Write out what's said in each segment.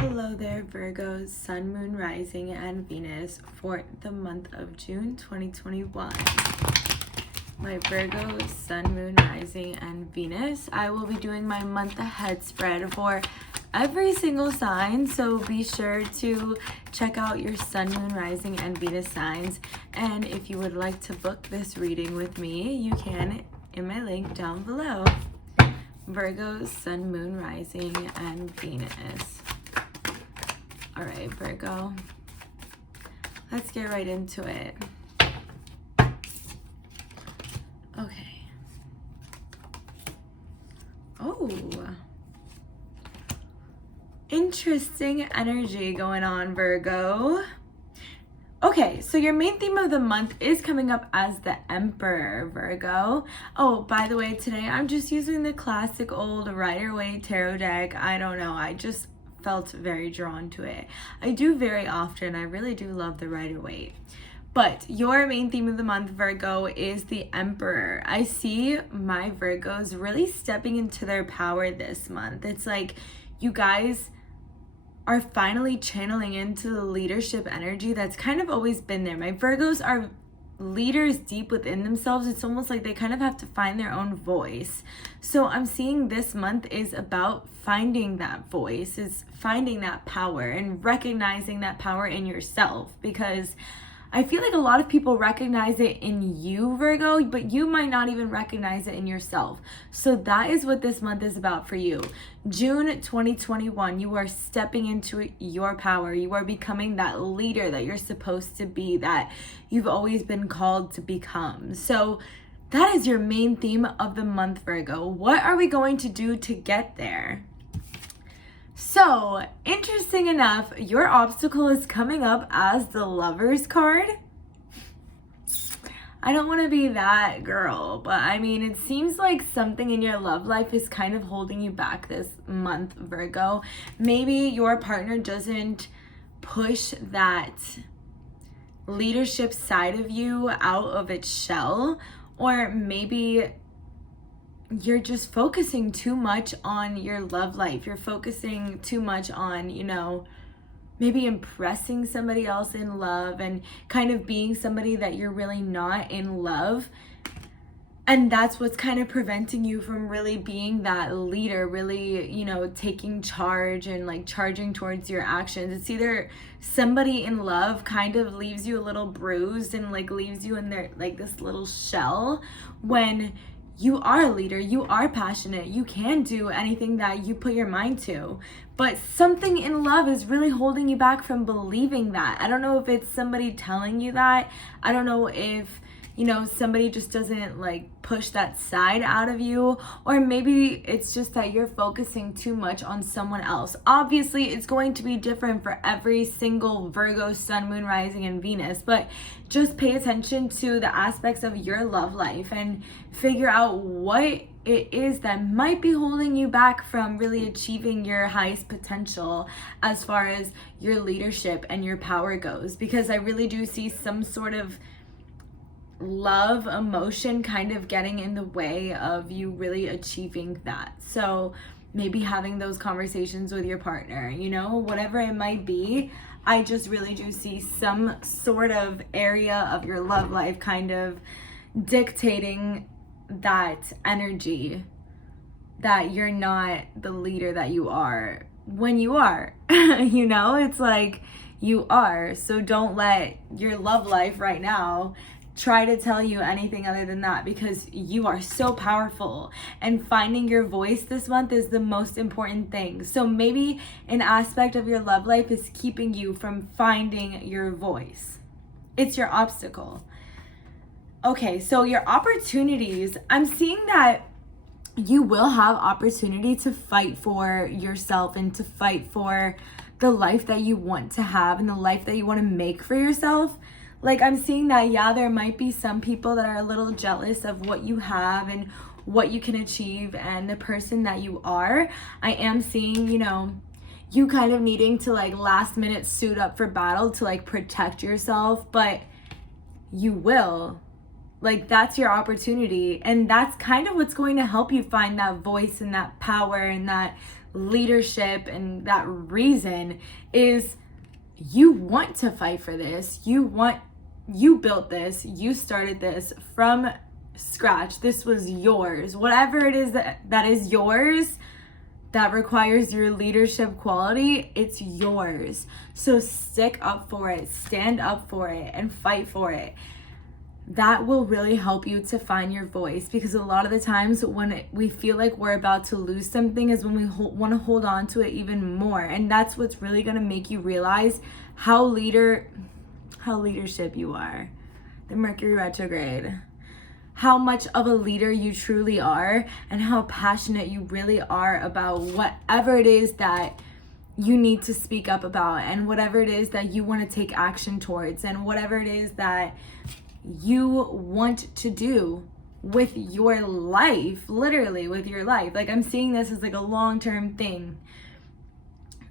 Hello there, Virgos, Sun, Moon, Rising, and Venus for the month of June 2021. My Virgo, Sun, Moon, Rising, and Venus. I will be doing my month ahead spread for every single sign, so be sure to check out your Sun, Moon, Rising, and Venus signs. And if you would like to book this reading with me, you can in my link down below. Virgo, Sun, Moon, Rising, and Venus. All right, Virgo, let's get right into it. Okay. Oh, interesting energy going on, Virgo. Okay, so your main theme of the month is coming up as the Emperor, Virgo. Oh, by the way, today I'm just using the classic old Rider-Waite tarot deck. I don't know, I just felt very drawn to it. I do very often. I really do love the Rider-Waite. But your main theme of the month, Virgo, is the Emperor. I see my Virgos really stepping into their power this month. It's like you guys are finally channeling into the leadership energy that's kind of always been there. My Virgos are leaders deep within themselves. It's almost like they kind of have to find their own voice. So I'm seeing this month is about finding that voice, is finding that power and recognizing that power in yourself, because I feel like a lot of people recognize it in you, Virgo, but you might not even recognize it in yourself. So that is what this month is about for you. June 2021, you are stepping into your power. You are becoming that leader that you're supposed to be, that you've always been called to become. So that is your main theme of the month, Virgo. What are we going to do to get there? So, interesting enough, your obstacle is coming up as the Lovers card. I don't want to be that girl, but I mean, it seems like something in your love life is kind of holding you back this month, Virgo. Maybe your partner doesn't push that leadership side of you out of its shell, or maybe you're just focusing too much on your love life. You're focusing too much on, maybe impressing somebody else in love and kind of being somebody that you're really not in love. And that's what's kind of preventing you from really being that leader, really, taking charge and like charging towards your actions. It's either somebody in love kind of leaves you a little bruised and like leaves you in their like this little shell, when you are a leader, you are passionate, you can do anything that you put your mind to. But something in love is really holding you back from believing that. I don't know if it's somebody telling you that. I don't know if, somebody just doesn't like push that side out of you, or maybe it's just that you're focusing too much on someone else. Obviously, it's going to be different for every single Virgo, Sun, Moon, Rising, and Venus, but just pay attention to the aspects of your love life and figure out what it is that might be holding you back from really achieving your highest potential as far as your leadership and your power goes. Because I really do see some sort of love emotion kind of getting in the way of you really achieving that. So maybe having those conversations with your partner, whatever it might be. I just really do see some sort of area of your love life kind of dictating that energy that you're not the leader that you are when you are. It's like you are. So don't let your love life right now try to tell you anything other than that, because you are so powerful, and finding your voice this month is the most important thing. So maybe an aspect of your love life is keeping you from finding your voice. It's your obstacle. Okay, so your opportunities, I'm seeing that you will have opportunity to fight for yourself and to fight for the life that you want to have and the life that you want to make for yourself. Like, I'm seeing that, yeah, there might be some people that are a little jealous of what you have and what you can achieve and the person that you are. I am seeing, you kind of needing to like last minute suit up for battle to like protect yourself, but you will. Like, that's your opportunity, and that's kind of what's going to help you find that voice and that power and that leadership and that reason is you want to fight for this. You built this, you started this from scratch. This was yours. Whatever it is that is yours, that requires your leadership quality, it's yours. So stick up for it, stand up for it, and fight for it. That will really help you to find your voice, because a lot of the times when we feel like we're about to lose something is when we want to hold on to it even more. And that's what's really going to make you realize how leadership you are. The Mercury retrograde. How much of a leader you truly are, and how passionate you really are about whatever it is that you need to speak up about, and whatever it is that you want to take action towards, and whatever it is that you want to do with your life, literally with your life. Like, I'm seeing this as like a long-term thing.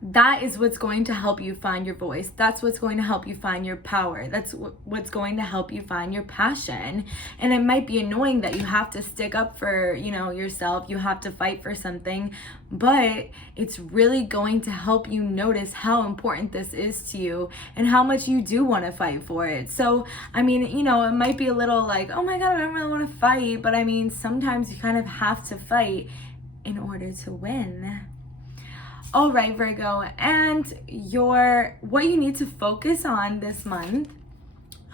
That is what's going to help you find your voice. That's what's going to help you find your power. That's what's going to help you find your passion. And it might be annoying that you have to stick up for, yourself. You have to fight for something, but it's really going to help you notice how important this is to you and how much you do want to fight for it. So, it might be a little like, oh my God, I don't really want to fight. But sometimes you kind of have to fight in order to win. All right, Virgo, and what you need to focus on this month.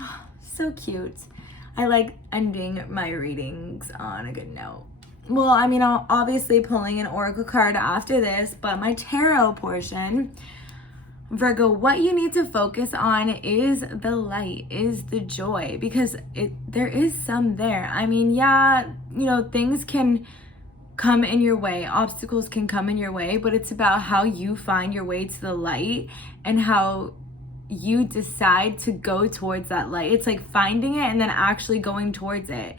Oh, so cute. I like ending my readings on a good note. Well, I'm obviously pulling an oracle card after this, but my tarot portion, Virgo, what you need to focus on is the light, is the joy, because there is some there. Things can come in your way, obstacles can come in your way, but it's about how you find your way to the light and how you decide to go towards that light. It's like finding it and then actually going towards it.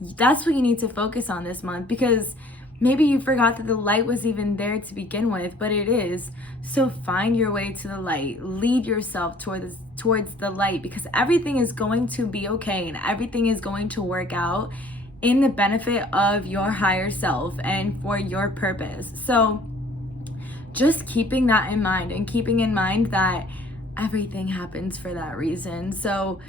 That's what you need to focus on this month, because maybe you forgot that the light was even there to begin with, but it is. So find your way to the light, lead yourself towards the light, because everything is going to be okay and everything is going to work out in the benefit of your higher self and for your purpose. So just keeping that in mind, and keeping in mind that everything happens for that reason. So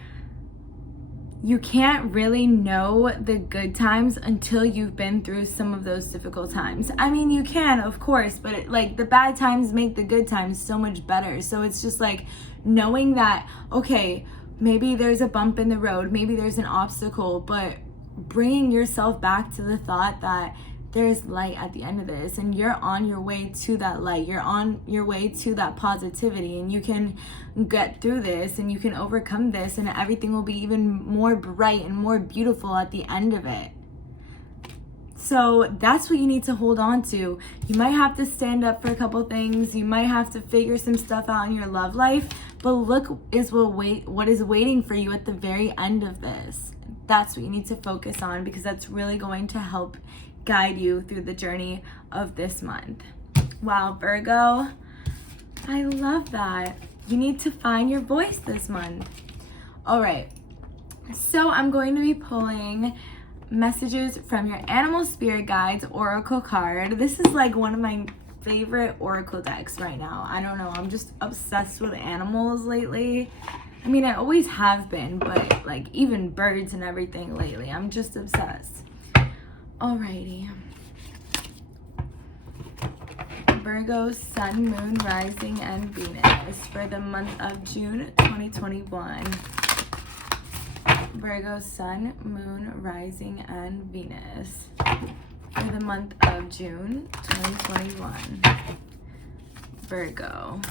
you can't really know the good times until you've been through some of those difficult times. You can, of course, but the bad times make the good times so much better. So it's just like knowing that, okay, maybe there's a bump in the road, maybe there's an obstacle, but bringing yourself back to the thought that there's light at the end of this, and you're on your way to that light, you're on your way to that positivity, and you can get through this and you can overcome this, and everything will be even more bright and more beautiful at the end of it. So that's what you need to hold on to. You might have to stand up for a couple things, you might have to figure some stuff out in your love life, but look what is waiting for you at the very end of this. That's what you need to focus on, because that's really going to help guide you through the journey of this month. Wow, Virgo, I love that. You need to find your voice this month. All right, so I'm going to be pulling messages from your animal spirit guides oracle card. This is like one of my favorite oracle decks right now. I don't know, I'm just obsessed with animals lately. I always have been, but even birds and everything lately, I'm just obsessed. Alrighty. Virgo, Sun, Moon, Rising, and Venus for the month of June 2021. Virgo, Sun, Moon, Rising, and Venus for the month of June 2021. Virgo.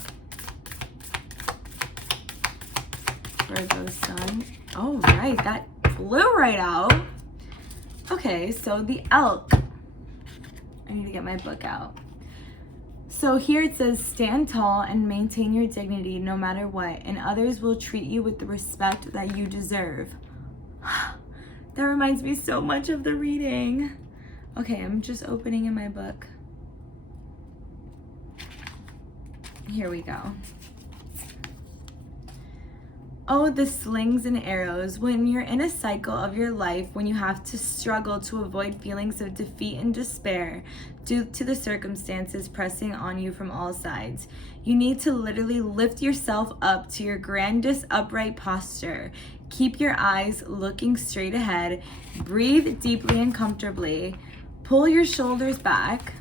Virgo, Sun. Oh, right, that flew right out. Okay, so the elk. I need to get my book out. So here it says, stand tall and maintain your dignity no matter what, and others will treat you with the respect that you deserve. That reminds me so much of the reading. Okay, I'm just opening in my book. Here we go. Oh, the slings and arrows. When you're in a cycle of your life, when you have to struggle to avoid feelings of defeat and despair due to the circumstances pressing on you from all sides, you need to literally lift yourself up to your grandest upright posture. Keep your eyes looking straight ahead. Breathe deeply and comfortably. Pull your shoulders back.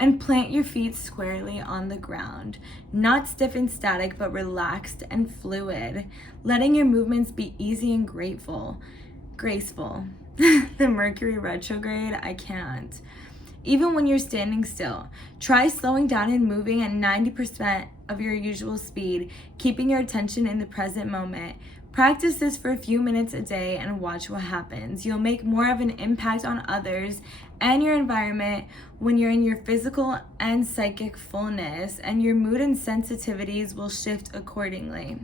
And plant your feet squarely on the ground, not stiff and static, but relaxed and fluid, letting your movements be easy and graceful. The Mercury retrograde, I can't. Even when you're standing still, try slowing down and moving at 90% of your usual speed, keeping your attention in the present moment. Practice this for a few minutes a day and watch what happens. You'll make more of an impact on others and your environment when you're in your physical and psychic fullness, and your mood and sensitivities will shift accordingly.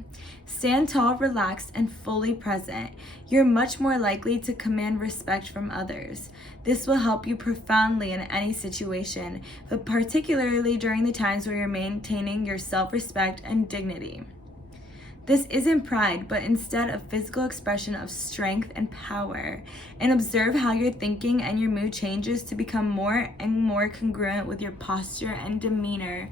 Stand tall, relaxed, and fully present. You're much more likely to command respect from others. This will help you profoundly in any situation, but particularly during the times where you're maintaining your self-respect and dignity. This isn't pride, but instead a physical expression of strength and power. And observe how your thinking and your mood changes to become more and more congruent with your posture and demeanor.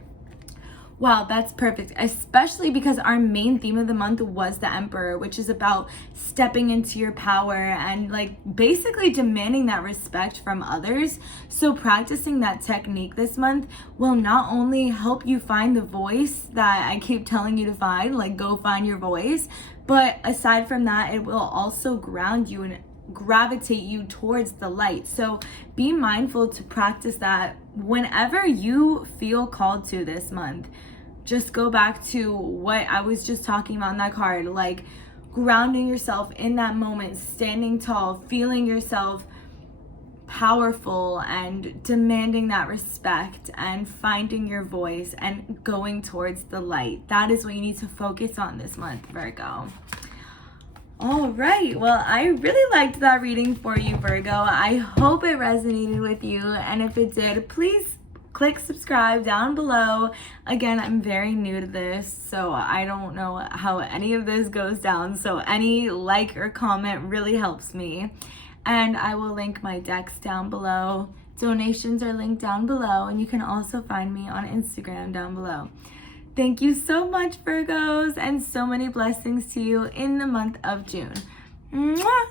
Wow, that's perfect, especially because our main theme of the month was the Emperor, which is about stepping into your power and like basically demanding that respect from others. So practicing that technique this month will not only help you find the voice that I keep telling you to find, like go find your voice, but aside from that, it will also ground you and gravitate you towards the light. So be mindful to practice that whenever you feel called to this month. Just go back to what I was just talking about in that card, like grounding yourself in that moment, standing tall, feeling yourself powerful and demanding that respect and finding your voice and going towards the light. That is what you need to focus on this month, Virgo. All right, well, I really liked that reading for you, Virgo. I hope it resonated with you, and if it did, please click subscribe down below. Again, I'm very new to this, so I don't know how any of this goes down, so any like or comment really helps me. And I will link my decks down below. Donations are linked down below, and you can also find me on Instagram down below. Thank you so much, Virgos, and so many blessings to you in the month of June. Mwah!